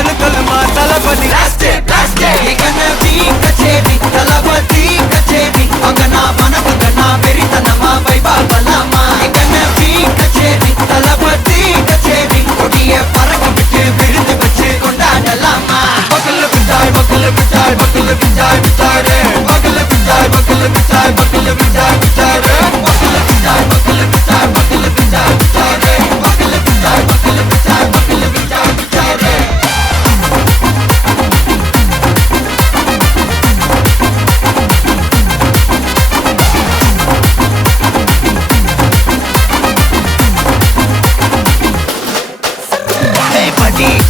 கணுக்கலுமா தளபதி தளபதி கச்சேரி அங்கனா வனக்கங்கனா வெறித்தனமா வைபா பலாமா கச்சேரி தளபதி கச்சேரி கொடிய பறக்க விட்டு விருந்து வச்சு கொண்டாடலாமா பக்கல்ல விட்டாய் பக்கல்ல விட்டாய் பக்கல்ல விட்டாய் விட்டாரே பக்கல்ல விட்டாய் பக்கல்ல விட்டாய் பக்கல்ல விட்டாய் விட்டாரே பக்கல்ல விட்டாய் பக்கல்ல விட்டாய் பக்கல்ல விட்டாய் விட்டாரே பக்கல்ல விட்டாய் பக்கல்ல விட்டாய் பக்கல்ல விட்டாய் விட்டாரே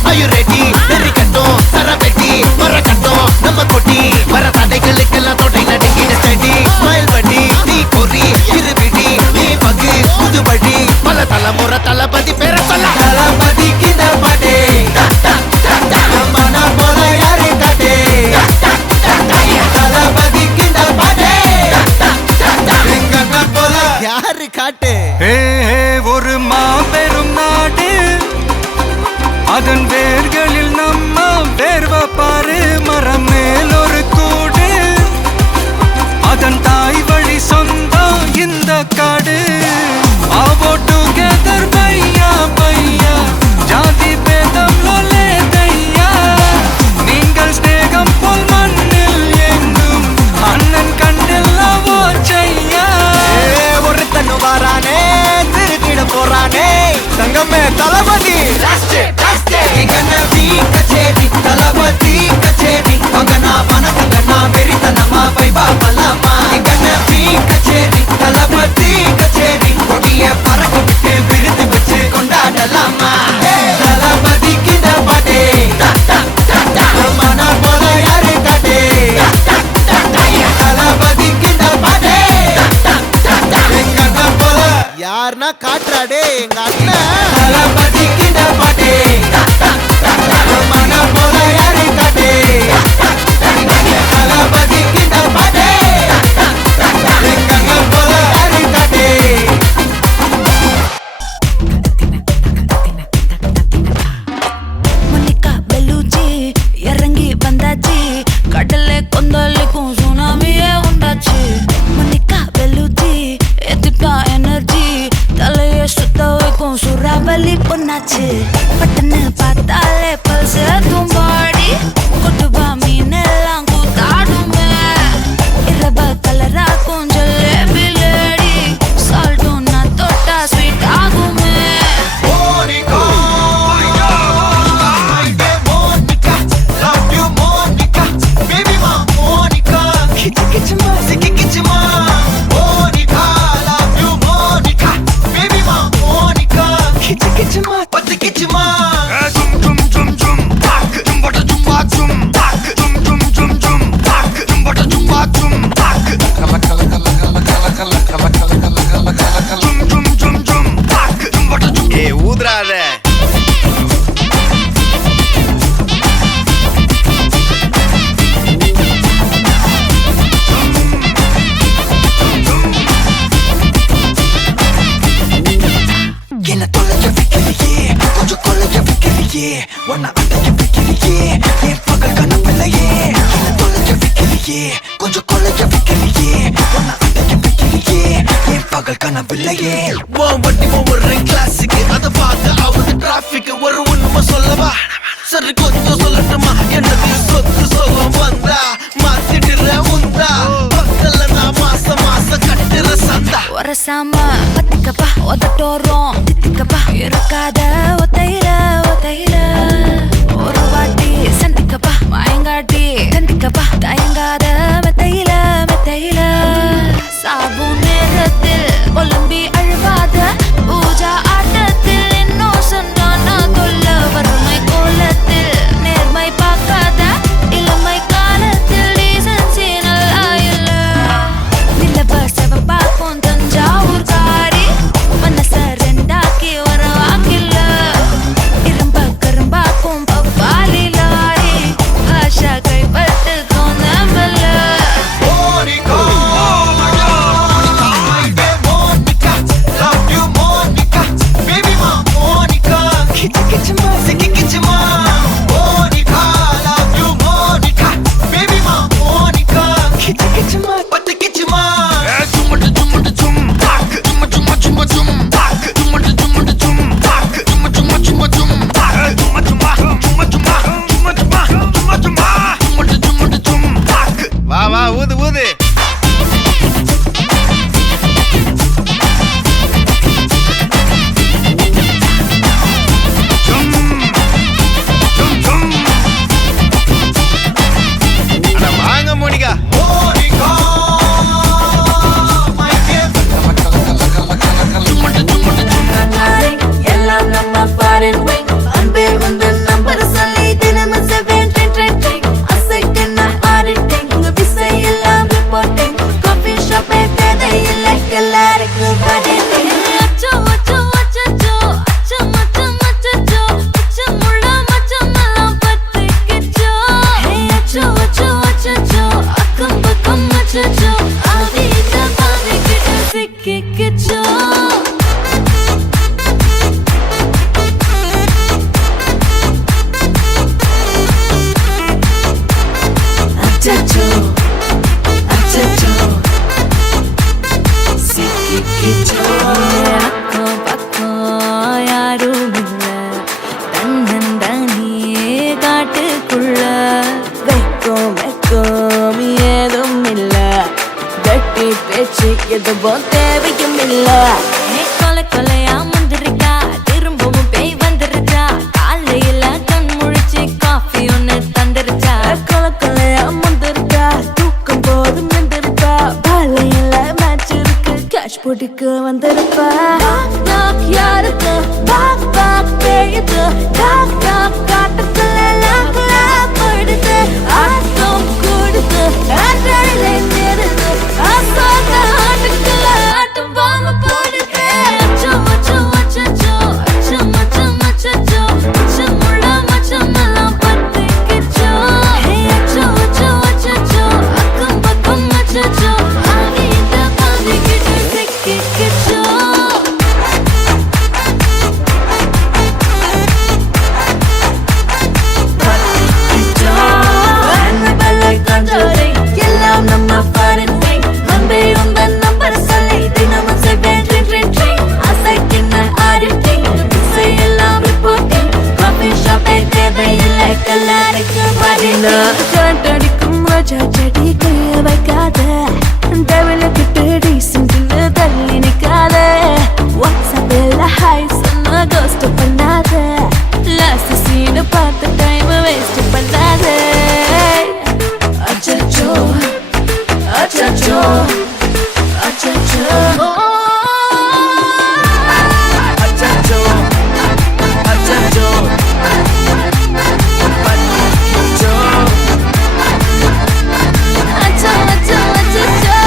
Are you ready? Very கட்டும் சரவெட்டி வர கட்டும் நம்ம கொட்டி வர தடைகளுக்கெல்லாம் தொட்டை நடுங்கிட ஸ்டடி ஸ்மைல் பண்ணி நீ பொறி இருபிடி நீ பகு புதுபடி பல தலைமுறை தளபதி பேர சொல்ல தளபதிக்கு இந்த பாட்டே மன போல யாரு காட்டே தளபதிக்கு இந்த பாட்டே எங்க போல யாரு காட்டு ஒரு மாபெரும் நாடு அதன் வேர்களில் நம்ம வேர்வ பாரு மரம் மேல் ஒரு கூடு அதன் தாய் வழி சொந்தம் இந்த காடு ஆவோ டுகெதர் பையா பையா ஜாதி பேதம் லோலே தையா நீங்கள் ஸ்நேகம் போல் மண்ணில் எங்கும் அண்ணன் கண்ணில் ஓச்சையா ஒருத்தனு வாரானே திருத்திட போறானே தங்கமே தளபதி கச்சேரி தளபதி கச்சேரி அங்கனா வனக்கங்கனா வெறித்தனமா வைபா பலாமா கச்சேரி தளபதி கச்சேரி கொடிய பறக்க விட்டு விருந்து வச்சு கொண்டாடலாமா தளபதிக்கு இந்த பாட்டே மன போல யாரு காட்டே தளபதிக்கு இந்த பாட்டே எங்க அண்ணன் போல யாருன்னா காட்டுறாடே எங்க அண்ணன் தளபதிக்கு இந்த பாட்டே மன போல யாரு காட்டே தளபதிக்கு இந்த பாட்டே எங்க அண்ணன் போல யாரு காட்டே மோனிகா பெலூச்சி இறங்கி வந்தாச்சு கடல்ல கொந்தளிக்கும் சுனாமியே உண்டாச்சு மோனிகா பெலூச்சி எதிர்ப்பா எனர்ஜி தலைய சுத்த வைக்கும் சூறாவளி பொண்ணாச்சு பட்டன்னு பார்த்தாலே பல்ஸ் தும்பாடி கொட்டுபா மீனெல்லாம் கூத்தாடுமே இரவ கலராக்கும் ஜல்லேபி லேடி சால்ட்டும் நான் தொட்டா ஸ்வீட் ஆகுமே Monica, Monica, love you Monica, baby ma Monica, kichma, kichma, Monica, love you Monica, baby ma Monica, kichma, what kichma, zum zum zum zum tak zum bata zum ba zum tak zum zum zum zum tak zum bata zum ba zum tak kala kala kala kala kala kala kala kala kala kala kala zum zum zum zum tak zum bata zum ஊதுறாத என்ன தொலைய வைக்கிறியே கொஞ்சம் கொலைய வைக்கிறியே உன்னை அடைய வைக்கிறியே என் பகல் கனப்பில்லையே என்ன தொலைய வைக்கிறியே கொஞ்சம் கொலைய வைக்கிறியே உன்னை அடைய வைக்கிறியே என் பகல் கனவில்லையே வண்டி ஒவ்வொரு கிளாஸுக்கு அதை பார்க்க ஆகுது டிராபிக் ஒரு உண்மை சொல்லவா சரி கொஞ்சம் சொல்லட்டுமா என்னது சொத்து சோகம் வந்தா மாத்திடுற உந்தா பக்கத்துல நான் மாசம் மாசம் கட்டுற சந்தா ஒரசாம பத்திக்கப்பா ஒதட்டோரம் தித்திக்கப்பா இருக்காத ஒத்தையில ஒத்தையில ஒரு வாட்டி சந்திக்கப்பா மயங்காட்டி சந்திக்கப்பா தயங்காத மெத்தையில மெத்தையில சாபு நேரத்தில் ஒலம்பி அழுவாத பூஜா ஆட்டத்தில் இன்னும் சொன்னானா தொல்ல வறுமை கோலத்தில் நேர்மை பார்க்காத இளமை காலத்தில் டீசன்சி நல்லா இல்ல நிலவ செவப்பாக்கும் தஞ்சாவூர் காரி மனச ரெண்டாக்கி வர வாக்கில்ல இரும்ப கரும்பாக்கும் பப்பாலி லாரி பாஷா கைப்பட்டுக்கும் நம்பல Monica, love you Monica, baby ma Monica, kichma, kichma, Monica. எதுவும் தேவையும் இல்ல. கொலை கொலையா வந்திருக்கா, திரும்பவும் பேய் வந்துருச்சா, காலையில கண் முழிச்சு காஃபி ஒண்ணு தந்துருச்சா. கொலை கொலையா வந்திருக்கா, தூக்கம் போது நின்றுருப்பா, காலையில மேட்ச் இருக்கு, கேஷ் போட்டுக்கு வந்திருப்பா. யாருக்கு பாக் பாக் பேயுது, டாக் டாக் காட்டுக்குள்ள லாக்ல போயிடுது, ஆட்டம் கூடுது, ஆட்டாடிலே நேருது, ஆசாத ஆட்டுக்குள்ள ஆட்டம் பாம்பு போடுது. அச்சம் அச்சம் அச்சச்சோ, அச்சம் அச்சம் அச்சச்சோ, அச்சமுள்ள மச்சமெல்லாம் பத்திக்கிச்சோ. அச்சம் அச்சம் அச்சச்சோ, அக்கம் பக்கம் அச்சச்சோ, ஆகிட்ட பாதிக்கிட்டு சிக்கிக்கிச்சோ. எல்லாம் நம்ம பாருங்க, அன்பே உங்கள் நம்பர் சொல்லி தினமும் செய்வேன் ட்ரிங் ட்ரிங் ட்ரிங். அசைக்கின ஆடிட்டிங், எல்லாம் ரிப்போர்ட்டிங், காஃபி ஷாப்பே தேவையில்லை, கல்லாருக்கு பதிலா. அடிக்கும் ரோஜா செடி கைய வைக்காத, டெவலுக்கிட்டு டீசென்ட்னு தள்ளி நிக்காத, வாட்ஸ்அப்பில் ஹாய் சொன்ன கோஸ்ட் பண்ணாத, லாஸ்ட் சீன் பார்த்த டைம் வேஸ்ட் பண்ணாத. அச்சச்சோ அச்சச்சோ அச்சச்சோ அச்சச்சோ அச்சச்சோ பத்திக்கிச்சோ. அச்சோ அச்சோ அச்சச்சோ.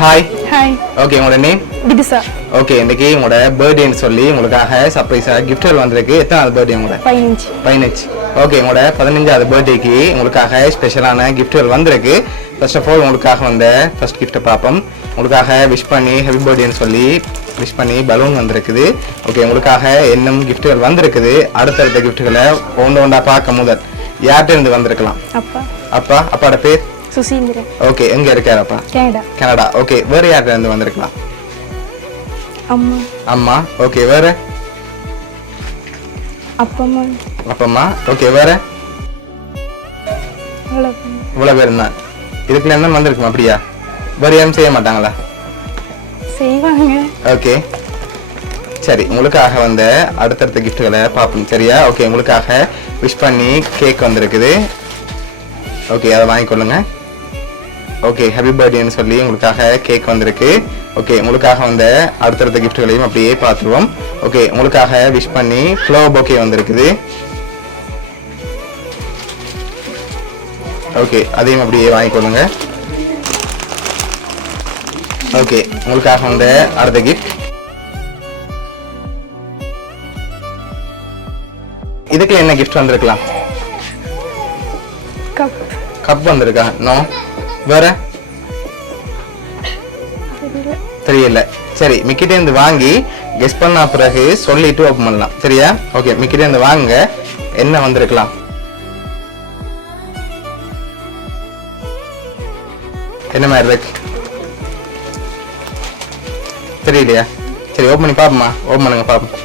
ஹாய். ஹாய், ஓகே, உங்களோட நேம்? விதிசா. ஓகே, இன்னைக்கு உங்களோட பர்த்டேன்னு சொல்லி உங்களுக்காக சர்ப்ரைஸா கிஃப்ட்கள் வந்திருக்கு. எத்தனாவது பர்த்டே உங்களோட? 15. 15. ஓகே, உங்களோட 15வது பர்த்டேக்கு உங்களுக்காக ஸ்பெஷலான கிஃப்ட்கள் வந்திருக்கு. ஃபர்ஸ்ட் ஆஃப் ஆல் உங்களுக்காக வந்த ஃபர்ஸ்ட் கிஃப்ட்டை பார்ப்போம். உங்களுக்காக விஷ் பண்ணி ஹாப்பி பர்த்டேன்னு சொல்லி விஷ் பண்ணி பலூன் வந்திருக்குது. ஓகே, உங்களுக்காக இன்னும் கிஃப்ட்கள் வந்திருக்குது. அடுத்தடுத்த கிஃப்ட்களை ஒன்று ஒன்றா பார்க்க முதல் யார்கிட்ட இருந்து வந்திருக்கலாம்? அப்பா அப்பா. அப்பாவோட பேர்? சுசீந்திரன். ஓகே, எங்க இருக்காரு அப்பா? கனடா. கனடா. ஓகே, வேற யார்கிட்ட இருந்து வந்திருக்கலாம்? அம்மா. அம்மா. ஓகே, வேற? அப்பம்மா. அப்பம்மா. ஓகே, வேற? அவ்வளவுதான். இவ்வளவு பேர் தான். இதுக்குள்ள என்ன வந்திருக்குமா? அப்படியா? வேற யாரும் செய்ய மாட்டாங்களா? செய்வாங்க. ஓகே, சரி. உங்களுக்காக வந்த அடுத்தடுத்த கிஃப்ட்களை பார்ப்போம், சரியா? ஓகே, உங்களுக்காக விஷ் பண்ணி கேக் வந்திருக்குது. ஓகே, அதை வாங்கிக்கொள்ளுங்க. ஓகே, ஹாப்பி பர்த்டேன்னு சொல்லி உங்களுக்காக கேக் வந்திருக்கு. ஓகே, உங்களுக்காக வந்த அடுத்தடுத்த கிஃப்ட்களையும் அப்படியே பார்த்துருவோம். ஓகே, உங்களுக்காக விஷ் பண்ணி ஃப்ளவர் பொக்கே வந்திருக்குது. ஓகே, அதையும் அப்படியே வாங்கிக்கொள்ளுங்க. ஓகே, உங்களுக்காக வந்த அடுத்த கிஃப்ட் இதுக்கு என்ன கிஃப்ட் வந்திருக்கலாம்? கப். கப் வந்திருக்கா? நோ. வேற? தெரியல. சரி, மிக்கிட்டே இருந்து வாங்கி கெஸ் பண்ண பிறகு சொல்லிட்டு ஓப்பன் பண்ணலாம், சரியா? ஓகே, மிக்கிட்டே இருந்து வாங்க. என்ன வந்திருக்கலாம்? என்ன மாதிரி இருக்கு? தெரியலையா? சரி, ஓப்பன் பண்ணி பாப்போமா? ஓப்பன் பண்ணுங்க பாப்போம்.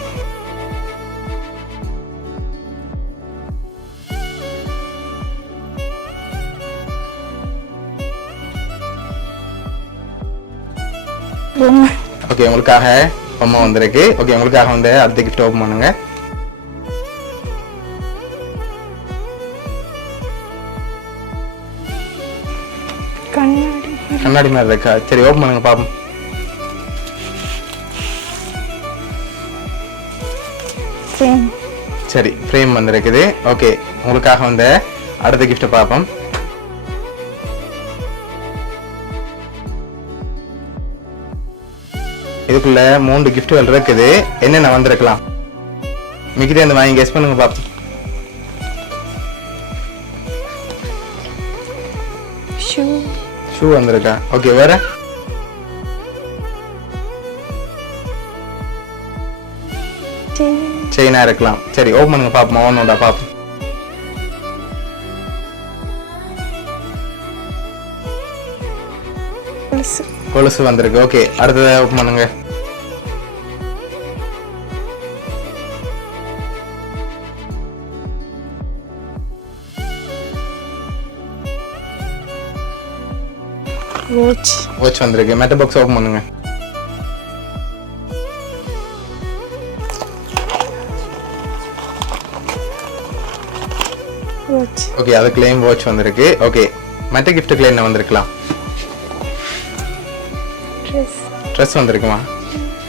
ஓகே, உங்களுக்காக பொம்மை வந்திருக்கு. ஓகே, உங்களுக்காக வந்து அடுத்த கிஃப்ட் ஓப்பன் பண்ணுங்க. கண்ணாடி. கண்ணாடி மாதிரி இருக்கா? சரி, ஓப்பன் பண்ணுங்க பாப்போம். ஃப்ரேம். சரி, ஃப்ரேம் வந்திருக்குது. ஓகே, உங்களுக்காக வந்து அடுத்த கிஃப்ட் பார்ப்போம். இதுக்குள்ள 3 கிஃப்ட்கள் இருக்குது. என்னென்ன வந்திருக்கலாம்? மிக்கிட்டே இருந்து வாங்கி கெஸ் பண்ணுங்க பாப்போம். ஷூ. ஷூ வந்திருக்கா? ஓகே, வேற? செயினா இருக்கலாம். சரி, ஓப்பன் பண்ணுங்க பாப்போம். ஒன்னோட பாப்போம். கொலுசு வந்திருக்கு. ஓகே, அடுத்ததை ஓப்பன் பண்ணுங்க. வாட்ச் வாட்ச் வந்திருக்கு. மெட்ட பாக்ஸ் ஓப்பன் பண்ணுங்க. வாட்ச் ஓகே, அதுக்குள்ளேயும் வாட்ச் வந்திருக்கு. ஓகே, மற்ற கிஃப்ட்டுக்குள்ள என்ன வந்திருக்கலாம்? ட்ரெஸ் ட்ரெஸ் வந்திருக்குமா?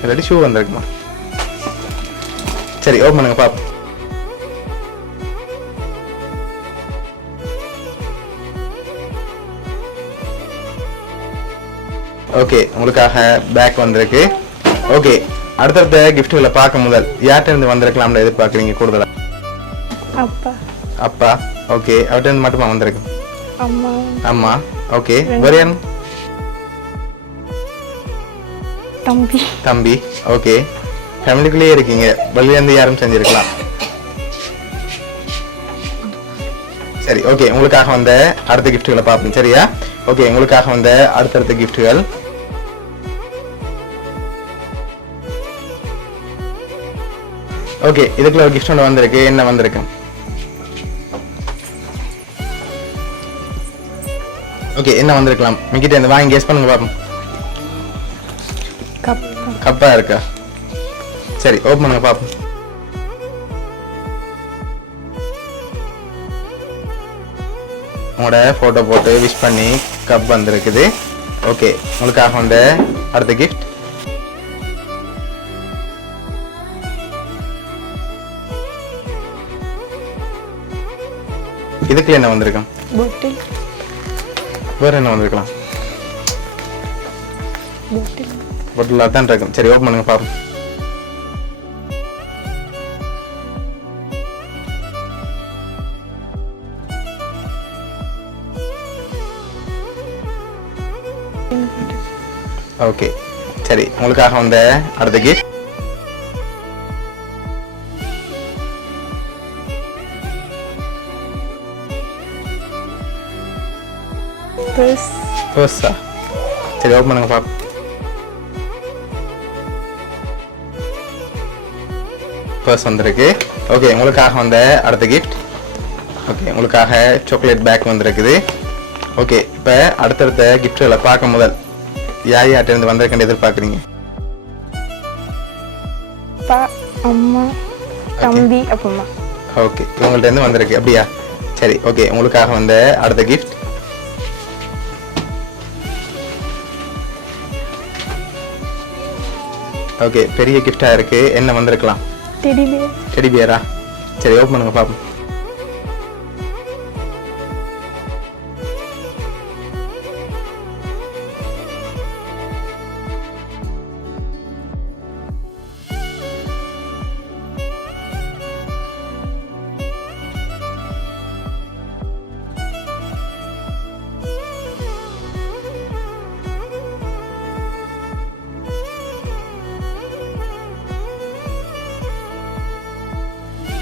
இல்லாட்டி ஷூ வந்திருக்குமா? சரி, ஓப்பன் பண்ணுங்க பாப்போம். ஓகே, உங்களுக்காக பேக் வந்திருக்கு. ஓகே, அடுத்தடுத்த கிஃப்ட்டுகளை பார்க்க முதல் யார்கிட்ட இருந்து வந்திருக்கலாம்னு எதிர்பார்க்குறீங்க கூடுதலா? அப்பா அப்பா. ஓகே, அவர்கிட்ட இருந்து மட்டுமா வந்திருக்கு? அம்மா அம்மா. ஓகே, வேற யாரு? தம்பி தம்பி. ஓகே, ஃபேமிலிக்குள்ளேயே இருக்கீங்க, வெளியிலேருந்து யாரும் செஞ்சிருக்கலாம். சரி, ஓகே, உங்களுக்காக வந்த அடுத்த கிஃப்ட்டுகளை பார்ப்போம். சரியா? ஓகே, உங்களுக்காக வந்த அடுத்தடுத்த கிஃப்ட்டுகள். ஓகே, இதுக்குள்ள ஒரு கிஃப்ட் ஒன்று வந்திருக்கு. என்ன வந்திருக்கு? ஓகே, என்ன வந்திருக்கலாம்? மிக்கிட்ட இருந்து வாங்கி கெஸ் பண்ணுங்க பாப்போம். கப்பா கப்பா இருக்கா? சரி, ஓப்பன் பண்ணுங்க பாப்போம். உங்களோட போட்டோ போட்டு விஷ் பண்ணி கப் வந்திருக்குது. ஓகே, உங்களுக்காக வந்த அடுத்த கிஃப்ட். இதுக்குள்ள என்ன வந்திருக்கும்? பாட்டில் வேற என்ன வந்திருக்கலாம்? பாட்டில் பாட்டில் தான் இருக்கும். சரி, ஓப்பன் பண்ணுங்க பாப்போம். ஓகே, சரி, உங்களுக்காக வந்த அடுத்த கிஃப்ட். பர்ஸ் பர்ஸா? சரி, ஓப்பன் பண்ணுங்க பாப்போம். பர்ஸ் வந்திருக்கு. ஓகே, உங்களுக்காக வந்த அடுத்த கிஃப்ட். ஓகே, உங்களுக்காக சாக்லேட் பேக் வந்திருக்குது. ஓகே, இப்போ அடுத்தடுத்த கிஃப்ட்களை பார்க்க முதல் யார்கிட்ட இருந்து வந்திருக்கேன்னு எதிர்பார்க்குறீங்க? அப்பா அம்மா தம்பி அப்பம்மா ஓகே, இவங்கள்ட்ட இருந்து வந்திருக்கு. அப்படியா? சரி, ஓகே, உங்களுக்காக வந்த அடுத்த கிஃப்ட். ஓகே, பெரிய கிஃப்டா இருக்கு. என்ன வந்திருக்கலாம்? Teddy bear teddy பியரா? சரி, ஓப்பன் பண்ணுங்க பாப்போம்.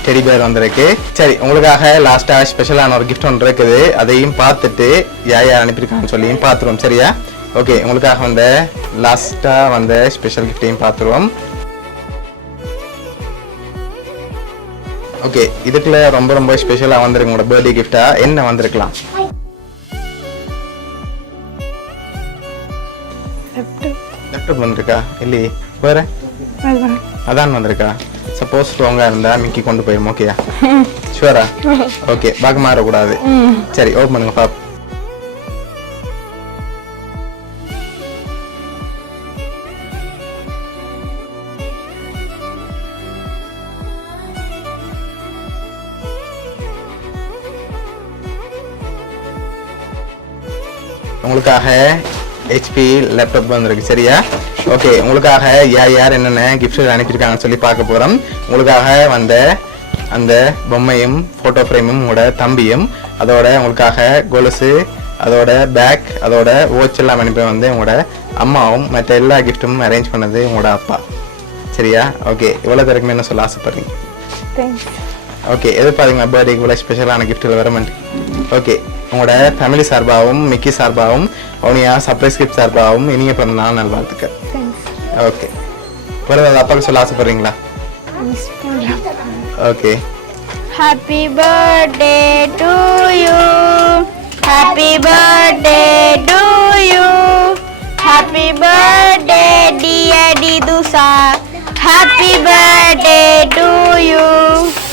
டெடி பேர் வந்திருக்கு. சரி, உங்களுக்காக லாஸ்டா ஸ்பெஷலான ஒரு கிஃப்ட் ஒன்று இருக்குது. அதையும் பார்த்துட்டு யார் யார் அனுப்பியிருக்காங்கன்னு சொல்லியும் பார்த்துருவோம். சரியா? ஓகே, உங்களுக்காக வந்த லாஸ்டா வந்த ஸ்பெஷல் கிஃப்டையும் பார்த்துருவோம். ஓகே, இதுக்குள்ள ரொம்ப ரொம்ப ஸ்பெஷலா வந்திருக்கு உங்களோட பர்த்டே கிஃப்டா. என்ன வந்திருக்கலாம்? லேப்டாப் வந்திருக்கா? இல்லையே, வேற அதான் அதான் வந்திருக்கா? சப்போஸ் ஸ்ட்ராங்கா இருந்தா மிக்கி கொண்டு போயிடும். ஓகேயா? ஷுவரா? ஓகே, பாக்க மாறக்கூடாது. சரி, ஓப்பன் பண்ணுங்க பாப்போம். உங்களுக்காக HP லேப்டாப் வந்திருக்கு. சரியா? ஓகே, உங்களுக்காக யார் யார் என்னென்ன கிஃப்ட்ஸ் அனுப்பியிருக்காங்கன்னு சொல்லி பார்க்க போகிறோம். உங்களுக்காக வந்த அந்த பொம்மையும் ஃபோட்டோ ஃப்ரேமும் உங்களோட தம்பியும், அதோட உங்களுக்காக கொலுசு, அதோட பேக், அதோட வாட்ச் எல்லாம் அனுப்பி வந்து உங்களோட அம்மாவும், மற்ற எல்லா கிஃப்ட்டும் அரேஞ்ச் பண்ணது உங்களோட அப்பா. சரியா? ஓகே, இவ்வளோ பேருக்குமே என்ன சொல்ல ஆசைப்படுறீங்க? தேங்க்ஸ். ஓகே, எதிர்பார்த்தீங்களா பர்த்டேக்கு இவ்வளோ ஸ்பெஷலான கிஃப்ட்டில் வரமாட்டு? ஓகே, உங்களோட ஃபேமிலி சார்பாகவும் மிக்கி சார்பாகவும் அவனியா சர்ப்ரைஸ் கிஃப்ட் சார்பாகவும் இனிய பிறந்த நாள் நல்வாழ்த்துக்கள். தேங்க்ஸ். ஓகே, வேறு அப்பாவுக்கு சொல்ல ஆசைப்படுறீங்களா? மிஸ் பண்ணுறேன். Okay, Happy birthday to you. Happy birthday to you. Daddy Dusa. Happy birthday to you.